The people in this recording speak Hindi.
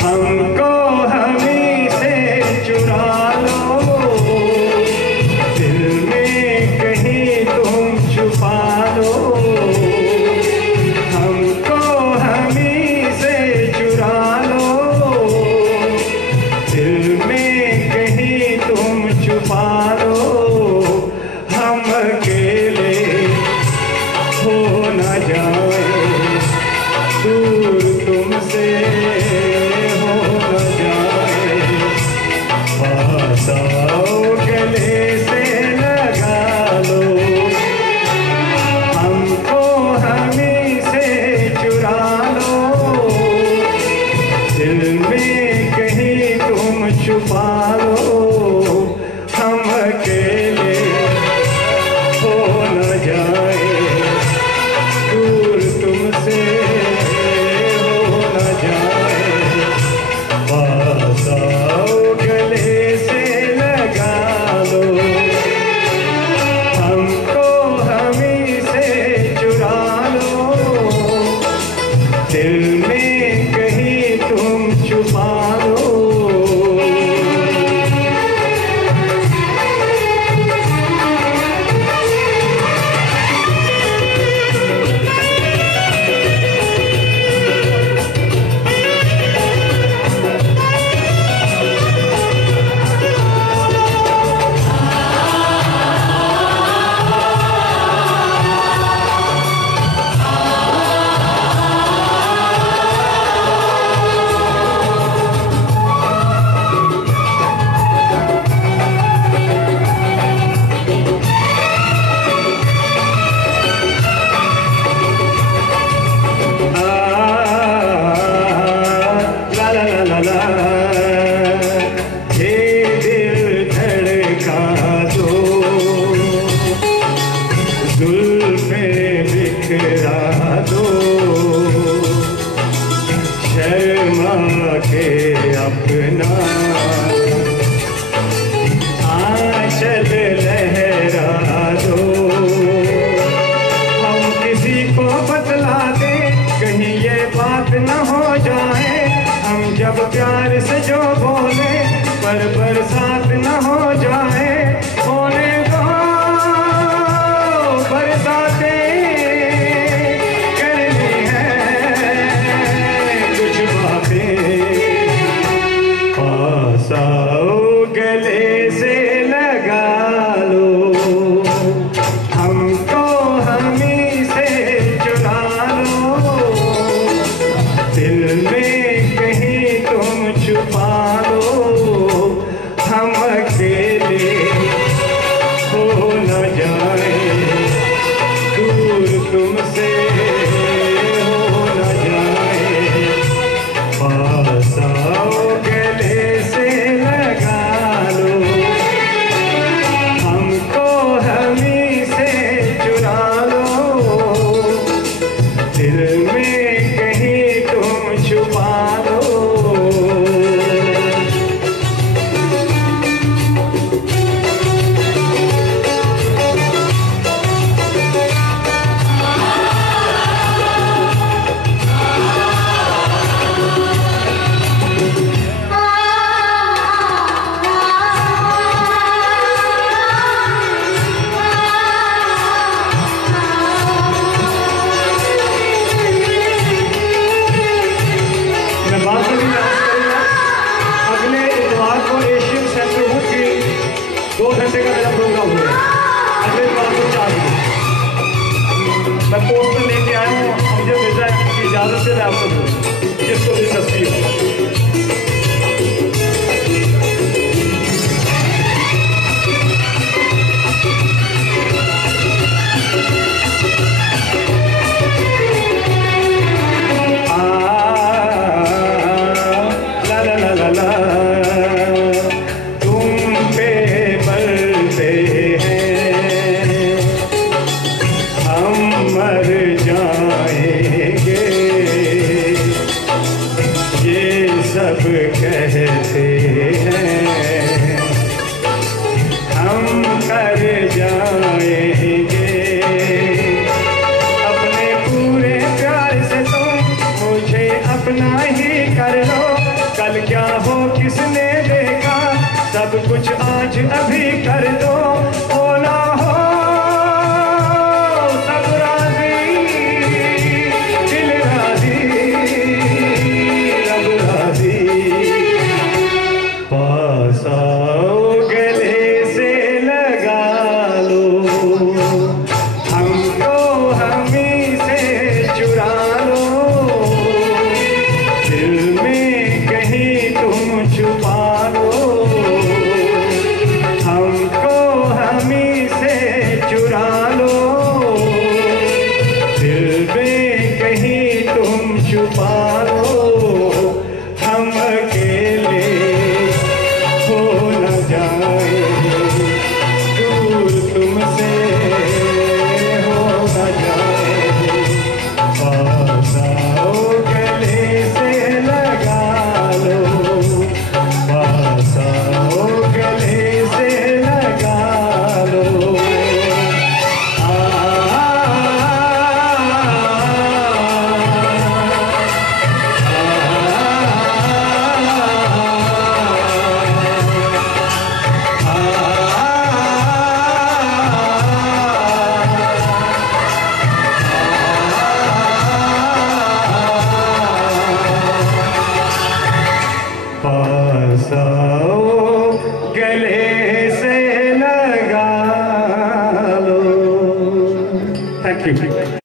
हमको हमी से चुरा लो, दिल में कहीं तुम छुपा लो। हमको हमी से चुरा लो, दिल में कहीं तुम छुपा लो। हम अकेले हो न जाए, दूर तुमसे हो न जाए। पास आओ, गले से लगा लो, हमको हमी से चुरा लो। दिल में कहीं तुम छुपा लो, हम अकेले हो न जाए, दूर तुमसे हो न जाए। पास आओ, गले से लगा लो, हमको हमी से चुरा लो। दिल में कहीं तुम छुपा लो। बिखरा दो, शर्मा के अपना आंचल लहरा दो। हम किसी को बतला दें, कहीं ये बात न हो जाए, हम जब प्यार से जो बोले पर बरसात न हो जाए। होने दो बरसातें, आओ, गले से लगा लो, हमको हमी से चुरा लो। दिल में कहीं तुम छुपा लो, हम अकेले हो न जाए, दूर तुमसे हो न जाए। पास आओ, गले से लगा लो, हमको हमी से चुरा लो। दिल में कहीं तुम छुपा लो। अगले इतवार को एशियन सेंटर हुड की 2 घंटे का मेरा प्रोग्राम हुआ है। अगले इतवार को 4 बजे मैं पोस्टर लेके आया हूँ, मुझे मिल जाए की इजाज़त से मैं आपको दूँ, जिसको दिलचस्पी हो। सब कहते हैं हम कर जाएंगे, कुछ आज अभी कर दो।